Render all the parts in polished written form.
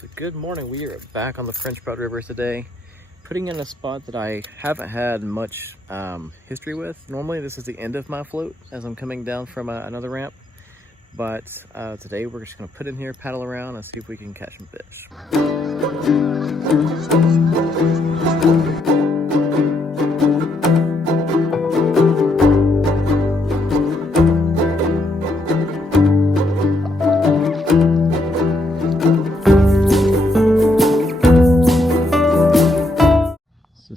So good morning. We are back on the French Broad River today, putting in a spot that I haven't had much history with. Normally this is the end of my float as I'm coming down from another ramp, but today we're just going to put in here, paddle around, and see if we can catch some fish.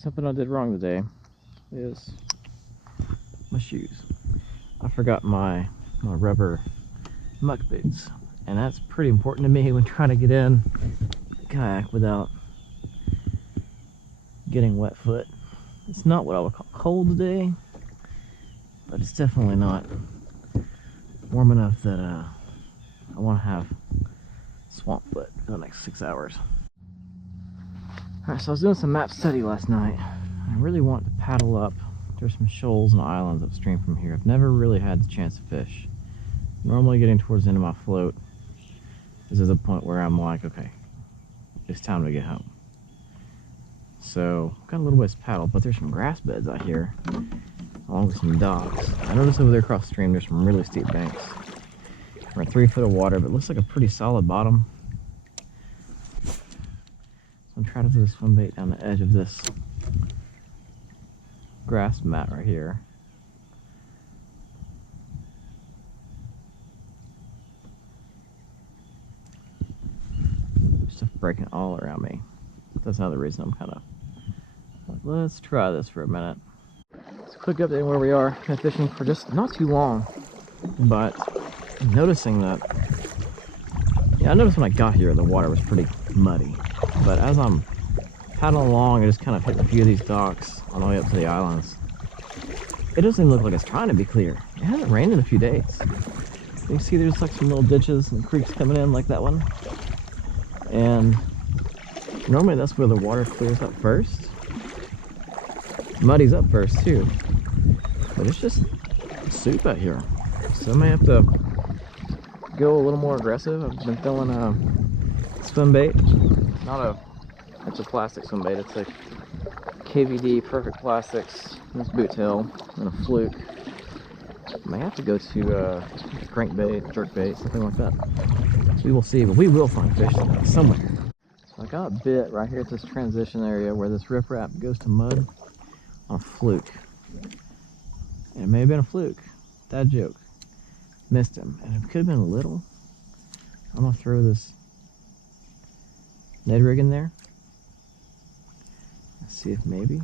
Something I did wrong today is my shoes. I forgot my rubber muck boots, and that's pretty important to me when trying to get in the kayak without getting wet foot. It's not what I would call cold today, but it's definitely not warm enough that I want to have swamp foot for the next 6 hours. Alright, so I was doing some map study last night. I really want to paddle up. There's some shoals and islands upstream from here. I've never really had the chance to fish. Normally getting towards the end of my float, this is a point where I'm like, okay, it's time to get home. So, got a little ways to paddle, but there's some grass beds out here, along with some docks. I noticed over there across the stream, there's some really steep banks. We're at 3 foot of water, but it looks like a pretty solid bottom. I'm trying to throw the swim bait down the edge of this grass mat right here. Stuff breaking all around me. That's another reason I'm kind of like, let's try this for a minute. Just a quick update on where we are. Been fishing for just not too long, but I'm noticing that, I noticed when I got here the water was pretty muddy. But as I'm paddling along, I just kind of hit a few of these docks on the way up to the islands. It doesn't even look like it's trying to be clear. It hasn't rained in a few days. You can see there's like some little ditches and creeks coming in like that one. And normally that's where the water clears up first. Muddies up first too. But it's just soup out here. So I may have to go a little more aggressive. I've been throwing swim bait. It's a plastic swim bait. It's a KVD Perfect Plastics, this boot tail, and a fluke. I may have to go to crankbait, jerkbait, something like that. So we will see, but we will find fish somewhere. So I got a bit right here at this transition area where this riprap goes to mud on a fluke. And it may have been a fluke. That joke. Missed him. And it could have been a little. I'm going to throw this Ned rig in there. See if maybe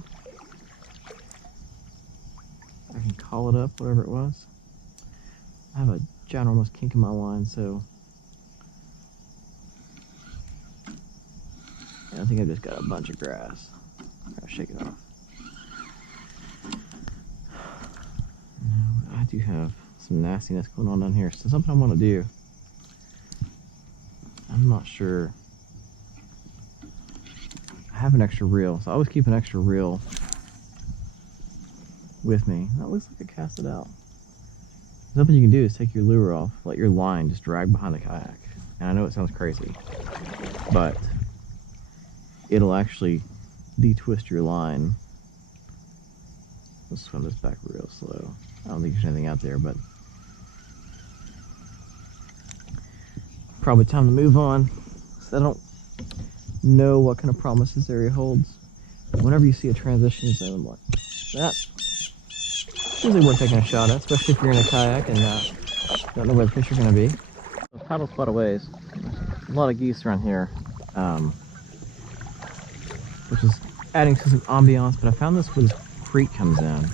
I can call it up, whatever it was. I have a ginormous kink in my line, so yeah, I think I just got a bunch of grass. I'll shake it off. Now, I do have some nastiness going on down here, so something I want to do. I'm not sure. I have an extra reel, so I always keep an extra reel with me. That looks like I cast it out. Something you can do is take your lure off, let your line just drag behind the kayak. And I know it sounds crazy, but it'll actually de-twist your line. Let's swim this back real slow. I don't think there's anything out there, but probably time to move on, so I don't know what kind of promise this area holds. Whenever you see a transition zone like that, it's usually worth taking a shot at, especially if you're in a kayak and don't know where the fish are going to be. So paddle quite a ways. A lot of geese around here, which is adding to some ambiance, but I found this where this creek comes in,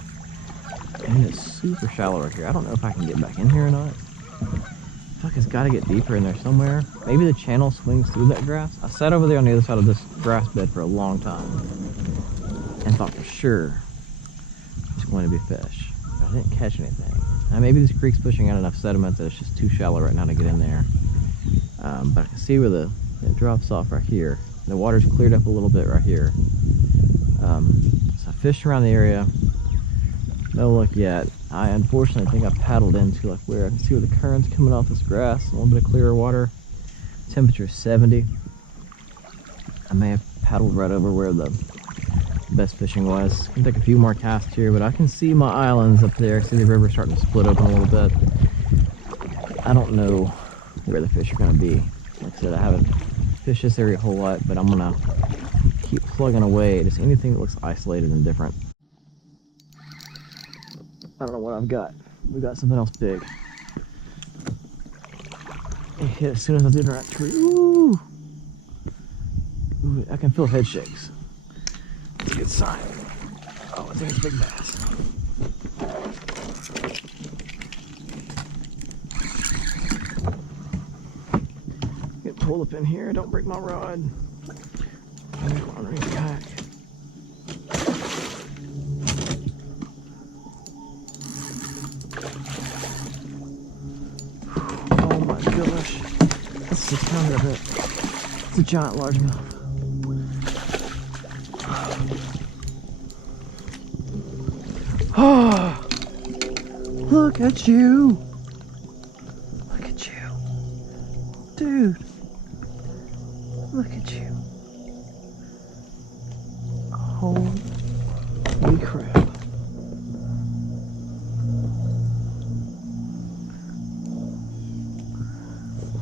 and it's super shallow right here. I don't know if I can get back in here or not. I feel like it's got to get deeper in there somewhere. Maybe the channel swings through that grass. I sat over there on the other side of this grass bed for a long time and thought for sure there's going to be fish, but I didn't catch anything. Now maybe this creek's pushing out enough sediment that it's just too shallow right now to get in there. But I can see where it drops off right here. The water's cleared up a little bit right here. So I fished around the area. No luck yet. I unfortunately think I paddled into like where I can see where the current's coming off this grass, a little bit of clearer water. Temperature 70. I may have paddled right over where the best fishing was. I can take a few more casts here, but I can see my islands up there. I see the river starting to split open a little bit. I don't know where the fish are going to be. Like I said, I haven't fished this area a whole lot, but I'm going to keep plugging away. Just anything that looks isolated and different. I don't know what I've got. We got something else big. It hit as soon as I did that tree. Ooh! Ooh, I can feel head shakes. That's a good sign. Oh, I think it's a big bass. Get pulled up in here. Don't break my rod. Underneath the kayak. Oh my gosh. That's the sound of it. It's a giant largemouth. Oh, look at you. Look at you. Dude. Look at you. Holy crap.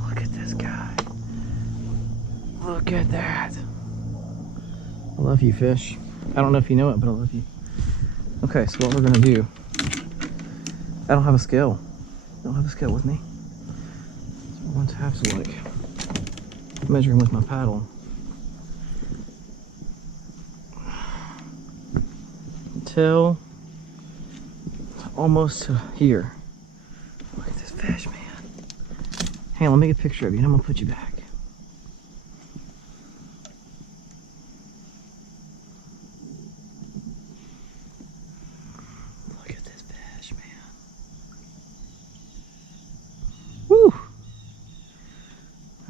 Look at this guy. Look at that. I love you, fish. I don't know if you know it, but I love you. Okay, so what we're gonna do, I don't have a scale. I don't have a scale with me. So I'm going to have to like measuring with my paddle. Until almost to here. Look at this fish, man. Hang on, let me get a picture of you and I'm gonna put you back.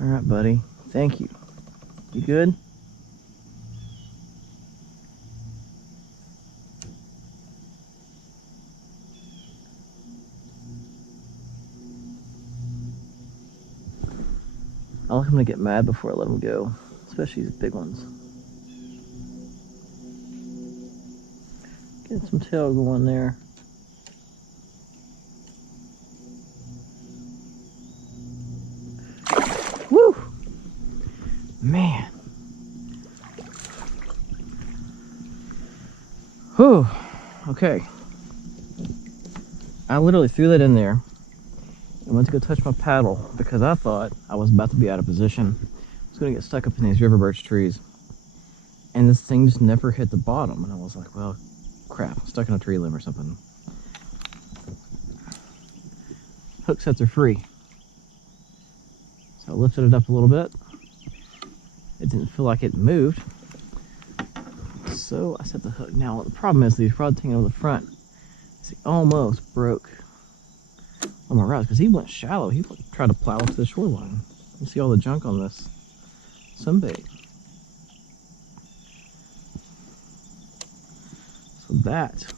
Alright, buddy. Thank you. You good? I like him to get mad before I let him go, especially these big ones. Get some tail going there. Woo! Man. Whew. Okay. I literally threw that in there and went to go touch my paddle because I thought I was about to be out of position. I was going to get stuck up in these river birch trees. And this thing just never hit the bottom. And I was like, well, crap. I'm stuck in a tree limb or something. Hook sets are free. So I lifted it up a little bit. It didn't feel like it moved. So I set the hook. Now the problem is these rods hanging over the front. See, almost broke on my rods because he went shallow. He tried to plow up to the shoreline. You see all the junk on this sunbait. So that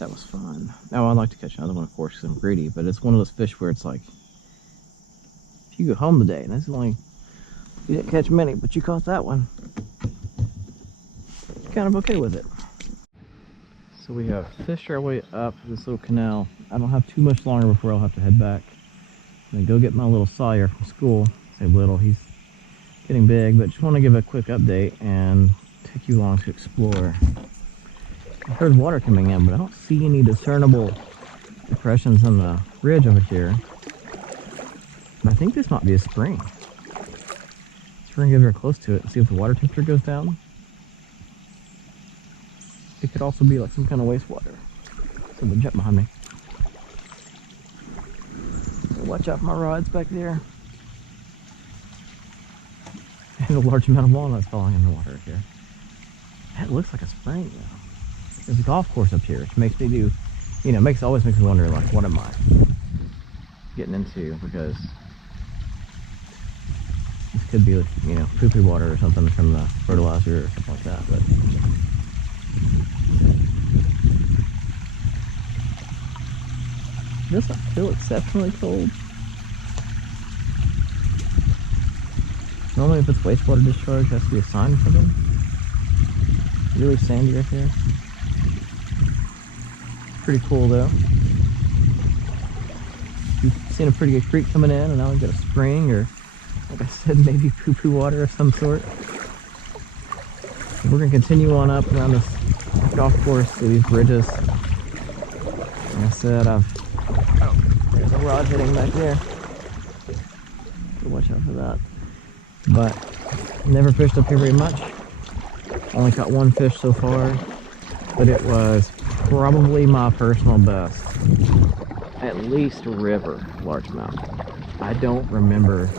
was fun. Now I'd like to catch another one, of course, because I'm greedy. But it's one of those fish where it's like, if you go home today, and that's only, you didn't catch many, but you caught that one. Kind of okay with it. So we have fished our way up this little canal. I don't have too much longer before I'll have to head back and go get my little Sawyer from school. Say little, he's getting big, but just want to give a quick update and take you along to explore. I heard water coming in, but I don't see any discernible depressions on the ridge over here. But I think this might be a spring. So we're gonna get very close to it and see if the water temperature goes down. It could also be like some kind of wastewater. Someone jumped behind me. So watch out for my rods back there. And a large amount of walnuts falling in the water here. That looks like a spring though. There's a golf course up here, which makes me do, you know, always makes me wonder, like, what am I getting into? Because this could be, you know, poopy water or something from the fertilizer or something like that. But does it feel exceptionally cold? Normally if it's wastewater discharge, it has to be a sign or something. Really sandy right there. Pretty cool though. We've seen a pretty good creek coming in, and now we've got a spring, or like I said, maybe poo-poo water of some sort. We're gonna continue on up around this golf course through these bridges. Like I said, there's a rod hitting back there. So watch out for that. But never fished up here very much. Only caught one fish so far, but it was probably my personal best. At least a river largemouth. I don't remember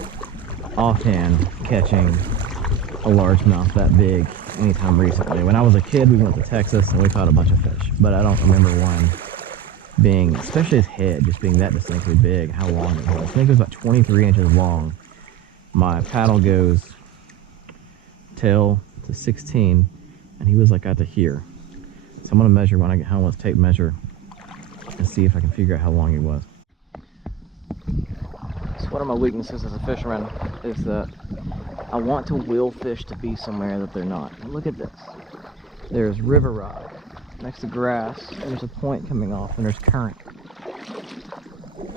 offhand catching a largemouth that big anytime recently. When I was a kid, we went to Texas and we caught a bunch of fish, but I don't remember one being, especially his head, just being that distinctly big, how long it was. I think it was about 23 inches long. My paddle goes tail to 16, and he was like out to here. So I'm gonna measure when I get home with a tape measure and see if I can figure out how long he was. So one of my weaknesses as a fisherman is that I want to will fish to be somewhere that they're not. And look at this. There's river rock next to grass, and there's a point coming off, and there's current.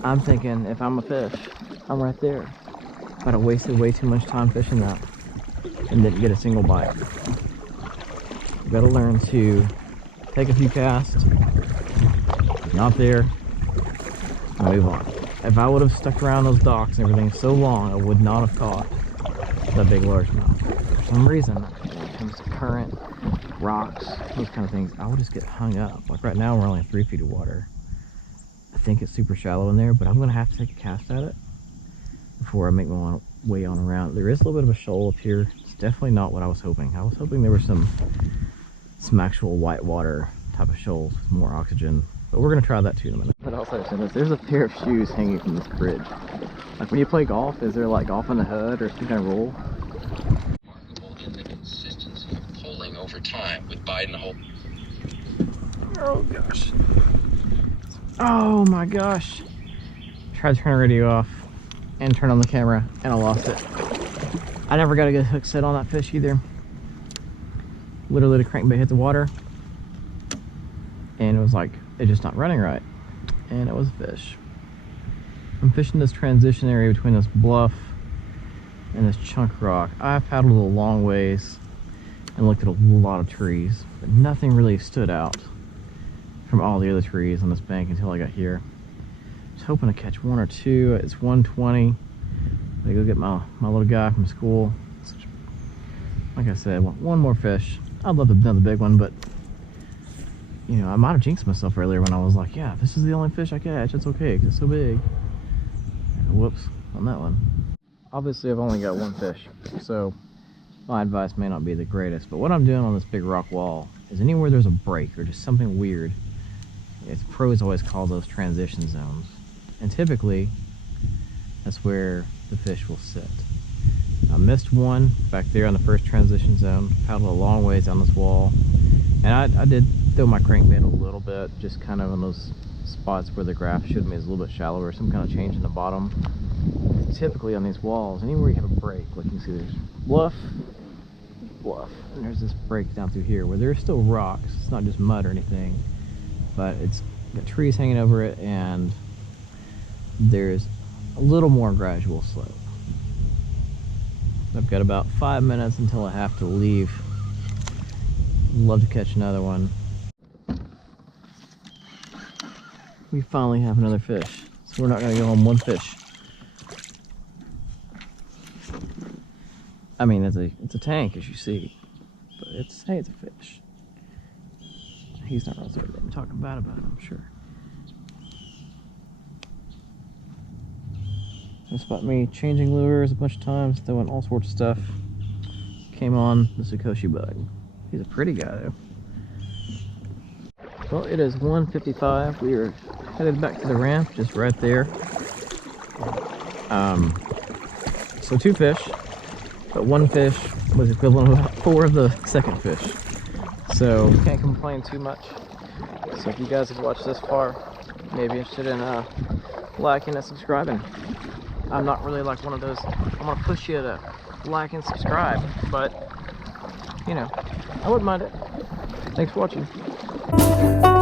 I'm thinking if I'm a fish, I'm right there. But I wasted way too much time fishing that and didn't get a single bite. You gotta learn to take a few casts, not there, and move on. If I would have stuck around those docks and everything so long, I would not have caught that big largemouth. For some reason, when it comes to current, rocks, those kind of things, I would just get hung up. Like right now, we're only 3 feet of water. I think it's super shallow in there, but I'm gonna have to take a cast at it before I make my way on around. There is a little bit of a shoal up here. It's definitely not what I was hoping. I was hoping there were some actual whitewater type of shoals with more oxygen, but we're gonna try that too in a minute. But also, there's a pair of shoes hanging from this bridge. Like when you play golf, is there like golf in the hood or some kind of rule? Remarkable in the consistency of pulling over time with Biden the whole. Oh gosh. Oh my gosh. Tried to turn the radio off and turn on the camera, and I lost it. I never got a good hook set on that fish either. Literally the crankbait hit the water, and it was like, it's just not running right. And it was a fish. I'm fishing this transition area between this bluff and this chunk rock. I paddled a long ways and looked at a lot of trees, but nothing really stood out from all the other trees on this bank until I got here. I was hoping to catch one or two. It's 1:20. I go get my little guy from school. Like I said, one more fish. I'd love to have done the big one, but you know, I might have jinxed myself earlier when I was like, yeah, this is the only fish I catch. It's okay because it's so big. And whoops on that one. Obviously, I've only got one fish, so my advice may not be the greatest. But what I'm doing on this big rock wall is anywhere there's a break or just something weird, it's pros always call those transition zones. And typically, that's where the fish will sit. I missed one back there on the first transition zone, paddled a long ways down this wall, and I did throw my crankbait a little bit, just kind of in those spots where the graph showed me is a little bit shallower, some kind of change in the bottom. Typically on these walls, anywhere you have a break, like you can see there's bluff, and there's this break down through here where there's still rocks. It's not just mud or anything, but it's got trees hanging over it, and there's a little more gradual slope. I've got about 5 minutes until I have to leave. Love to catch another one. We finally have another fish, so we're not going to go home one fish. I mean, it's a tank, as you see, but it's a fish. He's not really talking bad about it, I'm sure. That's about me changing lures a bunch of times, throwing all sorts of stuff. Came on the Sukoshi bug. He's a pretty guy though. Well, it is 1:55. We are headed back to the ramp, just right there. So 2 fish, but 1 fish was equivalent of about 4 of the second fish. So can't complain too much. So if you guys have watched this far, maybe interested in liking and subscribing. I'm not really like one of those, I'm gonna push you to like and subscribe, but, you know, I wouldn't mind it. Thanks for watching.